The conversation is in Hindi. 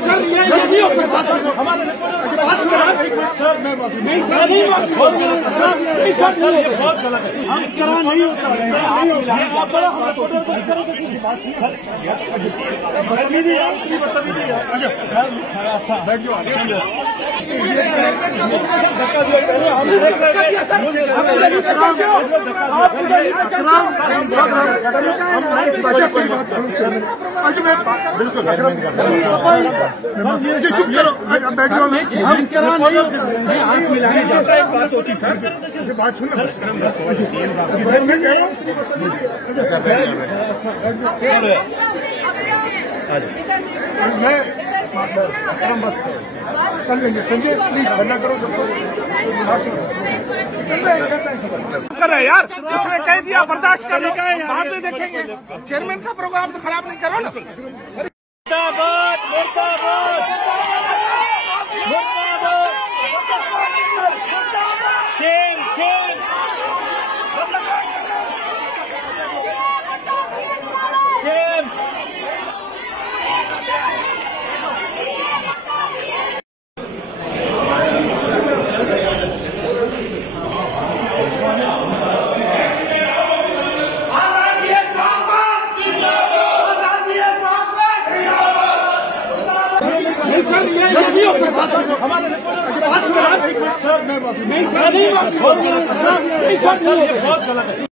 सर, ये नहीं हो सकता। हमारे बात सुनो, नहीं सर, नहीं नहीं सर, बहुत गलत है। हम करा नहीं होता है, नहीं होता है। बदतमीजी यार, बदतमीजी यार। बिल्कुल चुप करो, हम करा नहीं होता है। हाथ मिलाने जाता है, बात होती सर, बात सुनो। मैं कह रहा हूँ कर लेंगे। संजय प्लीज बंदा करो सबको। कर रहे यार, उसने कह दिया बर्दाश्त कर लो, बाद में देखेंगे। चेयरमैन का प्रोग्राम तो खराब नहीं करो ना। मुर्दाबाद, मुर्दाबाद, मुर्दाबाद, शेम, शेम, शेम। सर, ये नहीं हो सकता। हमारे बात सुनो, नहीं सर, नहीं सर, बहुत गलत है।